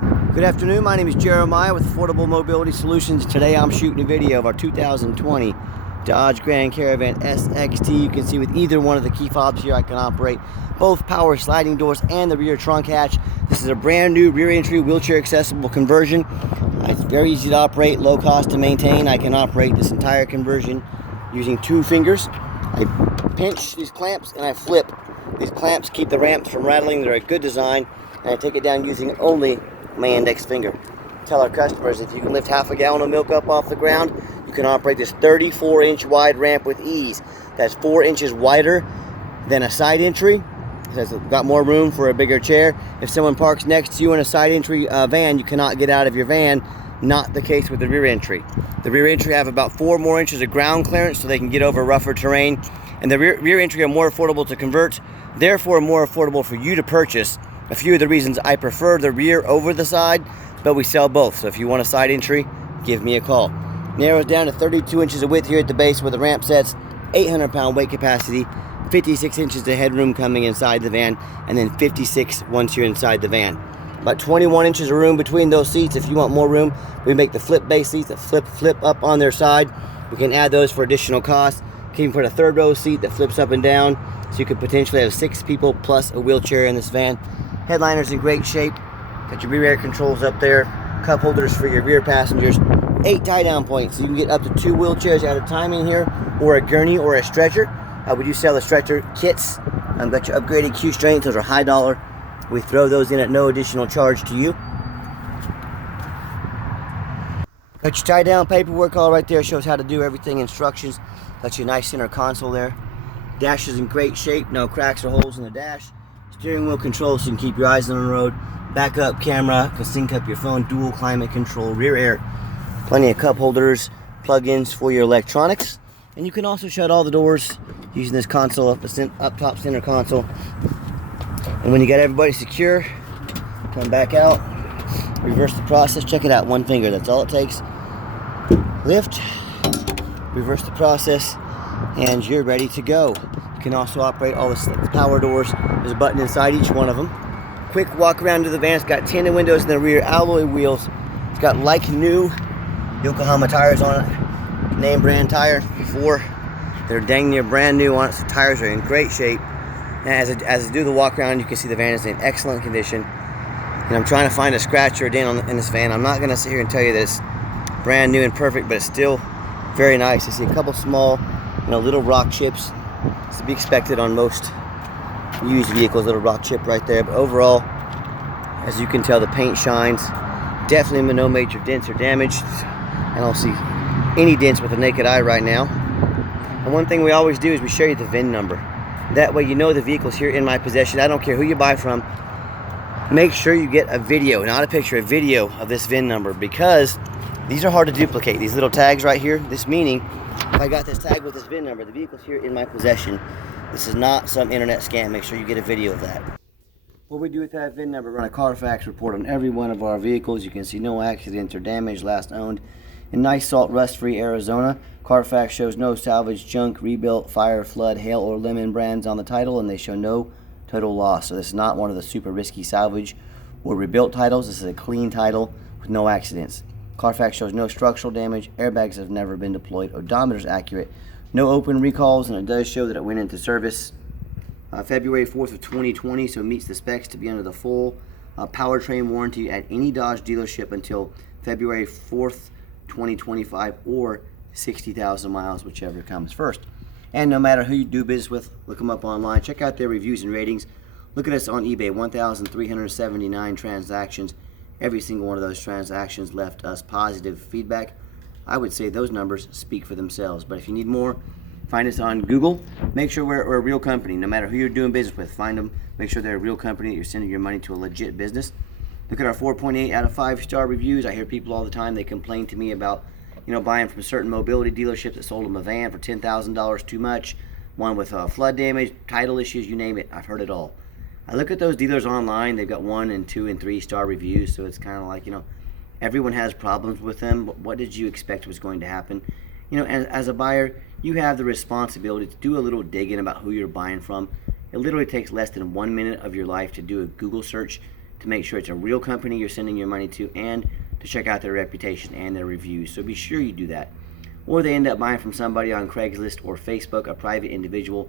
Good afternoon, my name is Jeremiah with Affordable Mobility Solutions. Today I'm shooting a video of our 2020 Dodge Grand Caravan SXT. You can see with either one of the key fobs here I can operate both power sliding doors and the rear trunk hatch. This is a brand new rear entry wheelchair accessible conversion. It's very easy to operate, low cost to maintain. I can operate this entire conversion using 2 fingers. I pinch these clamps and I flip. These clamps keep the ramps from rattling. They're a good design, and I take it down using only my index finger. Tell our customers if you can lift half a gallon of milk up off the ground, you can operate this 34-inch wide ramp with ease. That's 4 inches wider than a side entry. It's got more room for a bigger chair. If someone parks next to you in a side entry van, you cannot get out of your van. Not the case with the rear entry. The rear entry have about 4 more inches of ground clearance so they can get over rougher terrain. And the rear entry are more affordable to convert, therefore more affordable for you to purchase. A few of the reasons I prefer the rear over the side, but we sell both. So if you want a side entry, give me a call. Narrows down to 32 inches of width here at the base where the ramp sets, 800-pound weight capacity, 56 inches of headroom coming inside the van, and then 56 once you're inside the van. About 21 inches of room between those seats. If you want more room, we make the flip base seats that flip up on their side. We can add those for additional cost. Can even put a third row seat that flips up and down, so you could potentially have 6 people plus a wheelchair in this van. Headliner's in great shape. Got your rear air controls up there. Cup holders for your rear passengers. 8 tie-down points, so you can get up to 2 wheelchairs at a time in here, or a gurney or a stretcher. We do sell the stretcher kits. Got your upgraded Q strength. Those are high dollar. We throw those in at no additional charge to you. Got your tie-down paperwork all right there. Shows how to do everything. Instructions. Got your nice center console there. Dash is in great shape. No cracks or holes in the dash. Steering wheel controls so you can keep your eyes on the road. Backup camera, can sync up your phone. Dual climate control. Rear air. Plenty of cup holders. Plug-ins for your electronics. And you can also shut all the doors using this console up top center console. And when you got everybody secure, come back out. Reverse the process. Check it out. 1 finger. That's all it takes. Lift. Reverse the process. And you're ready to go. You can also operate all the power doors. There's a button inside each one of them. Quick walk around to the van. It's got tinted windows in the rear, alloy wheels. It's got like new Yokohama tires on it. Name brand tire before. They're dang near brand new on it, so tires are in great shape. And as I do the walk around, you can see the van is in excellent condition. And I'm trying to find a scratch or a dent in this van. I'm not going to sit here and tell you that it's brand new and perfect, but it's still very nice. I see a couple small, little rock chips. It's to be expected on most used vehicles, little rock chip right there. But overall, as you can tell, the paint shines. Definitely no major dents or damage. I don't see any dents with the naked eye right now. And one thing we always do is we show you the VIN number. That way you know the vehicle's here in my possession. I don't care who you buy from. Make sure you get a video, not a picture, a video of this VIN number, because these are hard to duplicate. These little tags right here, this meaning if I got this tag with this VIN number, the vehicle's here in my possession. This is not some internet scam. Make sure you get a video of that. What we do with that VIN number, run a Carfax report on every one of our vehicles. You can see no accidents or damage, last owned in nice salt rust-free Arizona. Carfax shows no salvage, junk, rebuilt, fire, flood, hail, or lemon brands on the title, and they show no total loss. So this is not one of the super risky salvage or rebuilt titles. This is a clean title with no accidents. Carfax shows no structural damage, airbags have never been deployed, odometer's accurate, no open recalls, and it does show that it went into service February 4th of 2020, so it meets the specs to be under the full powertrain warranty at any Dodge dealership until February 4th, 2025, or 60,000 miles, whichever comes first. And no matter who you do business with, look them up online. Check out their reviews and ratings. Look at us on eBay, 1,379 transactions. Every single one of those transactions left us positive feedback. I would say those numbers speak for themselves. But if you need more, find us on Google. Make sure we're a real company. No matter who you're doing business with, find them. Make sure they're a real company, that you're sending your money to a legit business. Look at our 4.8 out of 5-star reviews. I hear people all the time, they complain to me about buying from certain mobility dealerships that sold them a van for $10,000 too much, one with flood damage, title issues, you name it. I've heard it all. I look at those dealers online. They've got 1 and 2 and 3-star reviews, so it's kind of like, everyone has problems with them. But what did you expect was going to happen? As a buyer, you have the responsibility to do a little digging about who you're buying from. It literally takes less than 1 minute of your life to do a Google search to make sure it's a real company you're sending your money to, and to check out their reputation and their reviews. So be sure you do that. Or they end up buying from somebody on Craigslist or Facebook, a private individual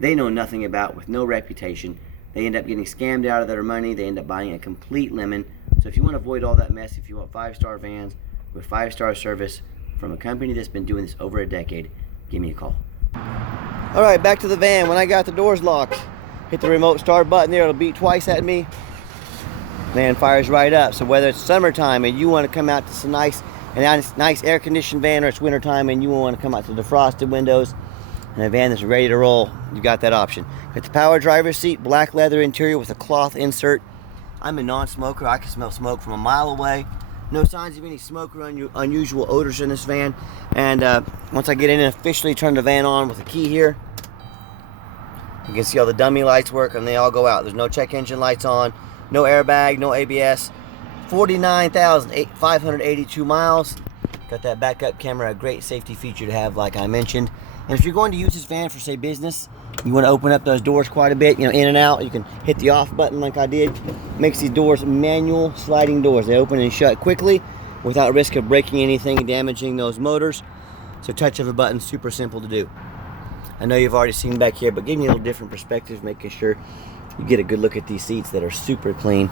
they know nothing about with no reputation. They end up getting scammed out of their money. They end up buying a complete lemon. So if you want to avoid all that mess, if you want 5-star vans with 5-star service from a company that's been doing this over a decade, give me a call. All right, back to the van. When I got the doors locked, hit the remote start button there. It'll beep twice at me. Van fires right up. So whether it's summertime and you want to come out to some nice air-conditioned van, or it's wintertime and you want to come out to defrosted windows and a van that's ready to roll, you got that option. Got the power driver's seat, black leather interior with a cloth insert. I'm a non-smoker. I can smell smoke from a mile away. No signs of any smoke or unusual odors in this van. And once I get in and officially turn the van on with the key here, you can see all the dummy lights work and they all go out. There's no check engine lights on, no airbag, no ABS. 49,582 miles. Got that backup camera, a great safety feature to have, like I mentioned. And if you're going to use this van for, say, business, you want to open up those doors quite a bit, in and out. You can hit the off button like I did. Makes these doors manual sliding doors. They open and shut quickly without risk of breaking anything and damaging those motors. So touch of a button, super simple to do. I know you've already seen back here, but give me a little different perspective, making sure you get a good look at these seats that are super clean.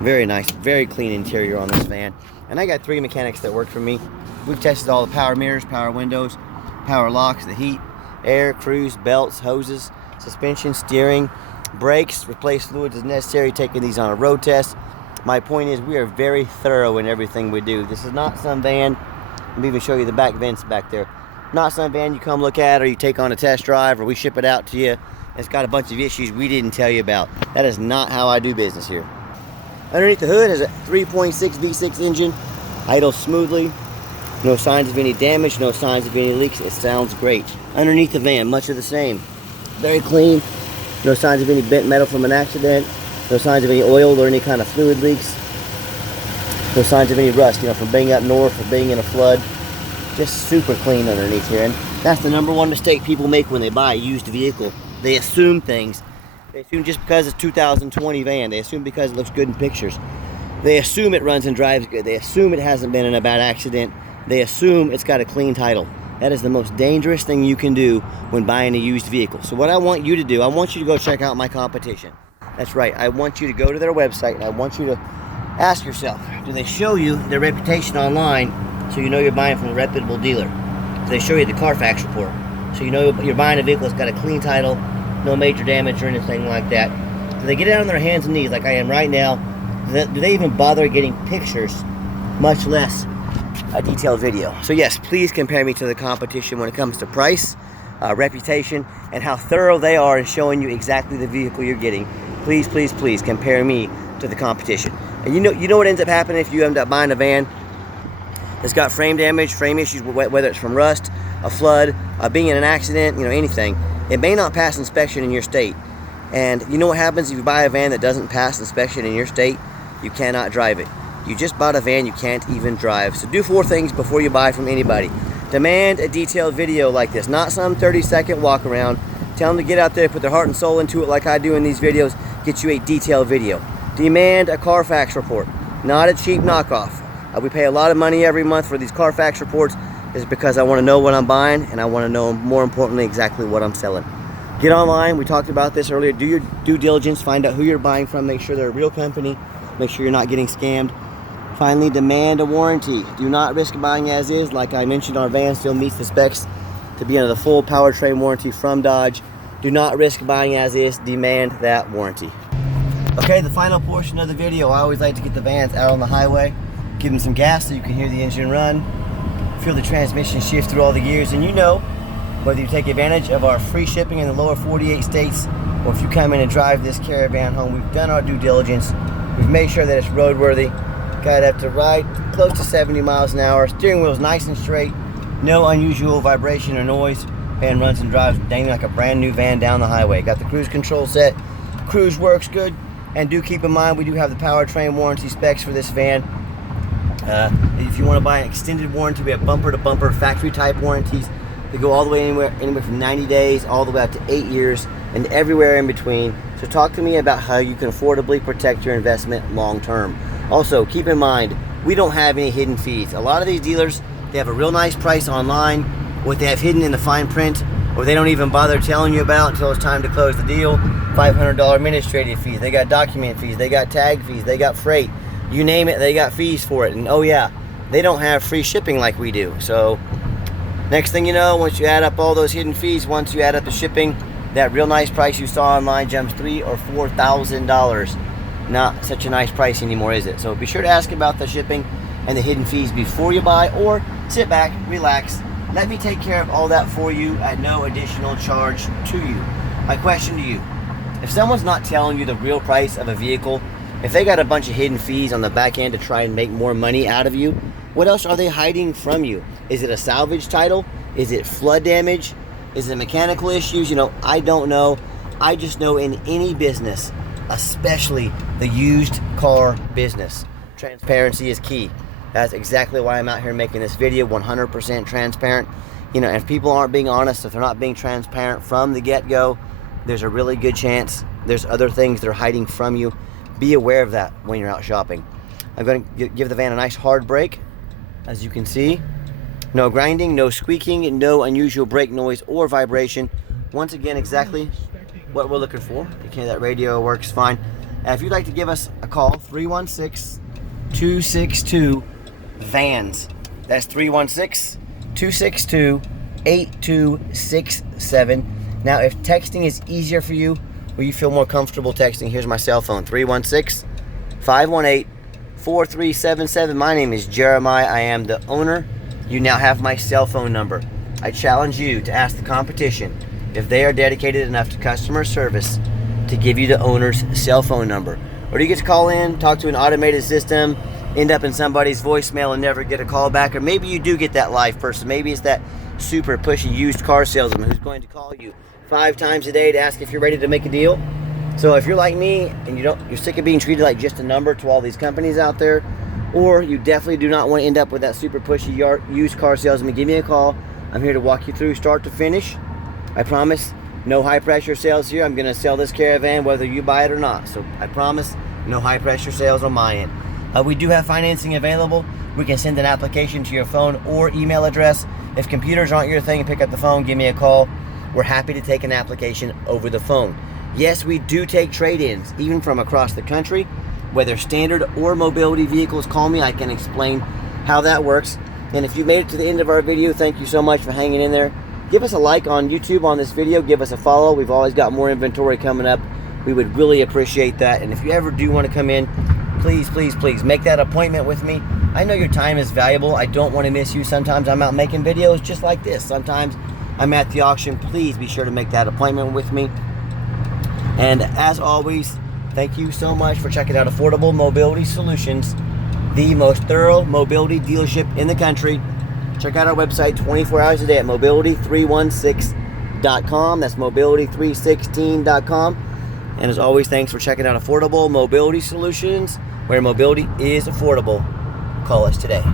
Very nice, very clean interior on this van. And I got 3 mechanics that work for me. We've tested all the power mirrors, power windows, power locks, the heat, air, cruise, belts, hoses, suspension, steering, brakes, replace fluids as necessary, taking these on a road test. My point is, we are very thorough in everything we do. This is not some van, let me even show you the back vents back there. Not some van you come look at or you take on a test drive or we ship it out to you. It's got a bunch of issues we didn't tell you about. That is not how I do business here. Underneath the hood is a 3.6 V6 engine, idles smoothly. No signs of any damage, no signs of any leaks. It sounds great. Underneath the van, much of the same. Very clean. No signs of any bent metal from an accident. No signs of any oil or any kind of fluid leaks. No signs of any rust, from being up north or being in a flood. Just super clean underneath here. And that's the #1 mistake people make when they buy a used vehicle. They assume things. They assume just because it's a 2020 van. They assume because it looks good in pictures. They assume it runs and drives good. They assume it hasn't been in a bad accident. They assume it's got a clean title. That is the most dangerous thing you can do when buying a used vehicle. So what I want you to do, I want you to go check out my competition. That's right. I want you to go to their website and I want you to ask yourself, do they show you their reputation online so you know you're buying from a reputable dealer? Do they show you the Carfax report so you know you're buying a vehicle that's got a clean title, no major damage or anything like that? Do they get it on their hands and knees like I am right now? Do they even bother getting pictures, much less a detailed video? So yes, please compare me to the competition when it comes to price, reputation, and how thorough they are in showing you exactly the vehicle you're getting. Please, please, please compare me to the competition. And you know what ends up happening if you end up buying a van that's got frame damage, frame issues, whether it's from rust, a flood, being in an accident, anything. It may not pass inspection in your state. And you know what happens if you buy a van that doesn't pass inspection in your state? You cannot drive it. You just bought a van you can't even drive. So do 4 things before you buy from anybody. Demand a detailed video like this, not some 30-second walk around. Tell them to get out there, put their heart and soul into it like I do in these videos, get you a detailed video. Demand a Carfax report, not a cheap knockoff. We pay a lot of money every month for these Carfax reports. Is because I want to know what I'm buying and I want to know, more importantly, exactly what I'm selling. Get online, we talked about this earlier, do your due diligence, find out who you're buying from, make sure they're a real company, make sure you're not getting scammed. Finally, demand a warranty. Do not risk buying as is. Like I mentioned, our van still meets the specs to be under the full powertrain warranty from Dodge. Do not risk buying as is, demand that warranty. Okay, the final portion of the video, I always like to get the vans out on the highway, give them some gas so you can hear the engine run, feel the transmission shift through all the gears, and whether you take advantage of our free shipping in the lower 48 states or if you come in and drive this Caravan home, we've done our due diligence. We've made sure that it's roadworthy. Got it up to ride close to 70 miles an hour. Steering wheel's nice and straight. No unusual vibration or noise. Van runs and drives dang like a brand new van down the highway. Got the cruise control set. Cruise works good. And do keep in mind we do have the powertrain warranty specs for this van. If you want to buy an extended warranty, we have bumper-to-bumper factory-type warranties. They go all the way anywhere from 90 days all the way up to 8 years and everywhere in between. So talk to me about how you can affordably protect your investment long term. Also, keep in mind, we don't have any hidden fees. A lot of these dealers, they have a real nice price online, what they have hidden in the fine print, or they don't even bother telling you about until it's time to close the deal. $500 administrative fees, they got document fees, they got tag fees, they got freight. You name it, they got fees for it. And oh yeah, they don't have free shipping like we do. So next thing you know, once you add up all those hidden fees, once you add up the shipping, that real nice price you saw online jumps $3,000 or $4,000. Not such a nice price anymore, is it? So be sure to ask about the shipping and the hidden fees before you buy, or sit back, relax, let me take care of all that for you at no additional charge to you. My question to you, if someone's not telling you the real price of a vehicle, if they got a bunch of hidden fees on the back end to try and make more money out of you, what else are they hiding from you? Is it a salvage title? Is it flood damage? Is it mechanical issues? You know, I don't know. I just know in any business, especially the used car business, transparency is key. That's exactly why I'm out here making this video, 100% transparent. You know, if people aren't being honest, if they're not being transparent from the get-go, there's a really good chance there's other things they're hiding from you. Be aware of that when you're out shopping. I'm going to give the van a nice hard brake, as you can see. No grinding, no squeaking, no unusual brake noise or vibration. Once again, exactly what we're looking for. Okay, that radio works fine. If you'd like to give us a call, 316-262-VANS. That's 316-262-8267. Now, if texting is easier for you, or you feel more comfortable texting, here's my cell phone, 316-518-4377. My name is Jeremiah. I am the owner. You now have my cell phone number. I challenge you to ask the competition if they are dedicated enough to customer service to give you the owner's cell phone number. Or do you get to call in, talk to an automated system, end up in somebody's voicemail and never get a call back? Or maybe you do get that live person. Maybe it's that super pushy used car salesman who's going to call you 5 times a day to ask if you're ready to make a deal. So if you're like me and you're sick of being treated like just a number to all these companies out there, or you definitely do not want to end up with that super pushy used car salesman, give me a call. I'm here to walk you through start to finish. I promise no high pressure sales here. I'm going to sell this Caravan whether you buy it or not. So I promise no high pressure sales on my end. We do have financing available. We can send an application to your phone or email address. If computers aren't your thing, pick up the phone, give me a call. We're happy to take an application over the phone. Yes, we do take trade-ins, even from across the country. Whether standard or mobility vehicles, call me. I can explain how that works. And if you made it to the end of our video, thank you so much for hanging in there. Give us a like on YouTube on this video. Give us a follow. We've always got more inventory coming up. We would really appreciate that. And if you ever do want to come in, please, please, please make that appointment with me. I know your time is valuable. I don't want to miss you. Sometimes I'm out making videos just like this. Sometimes I'm at the auction. Please be sure to make that appointment with me. And as always, thank you so much for checking out Affordable Mobility Solutions, the most thorough mobility dealership in the country. Check out our website 24 hours a day at mobility316.com. That's mobility316.com. And as always, thanks for checking out Affordable Mobility Solutions, where mobility is affordable. Call us today.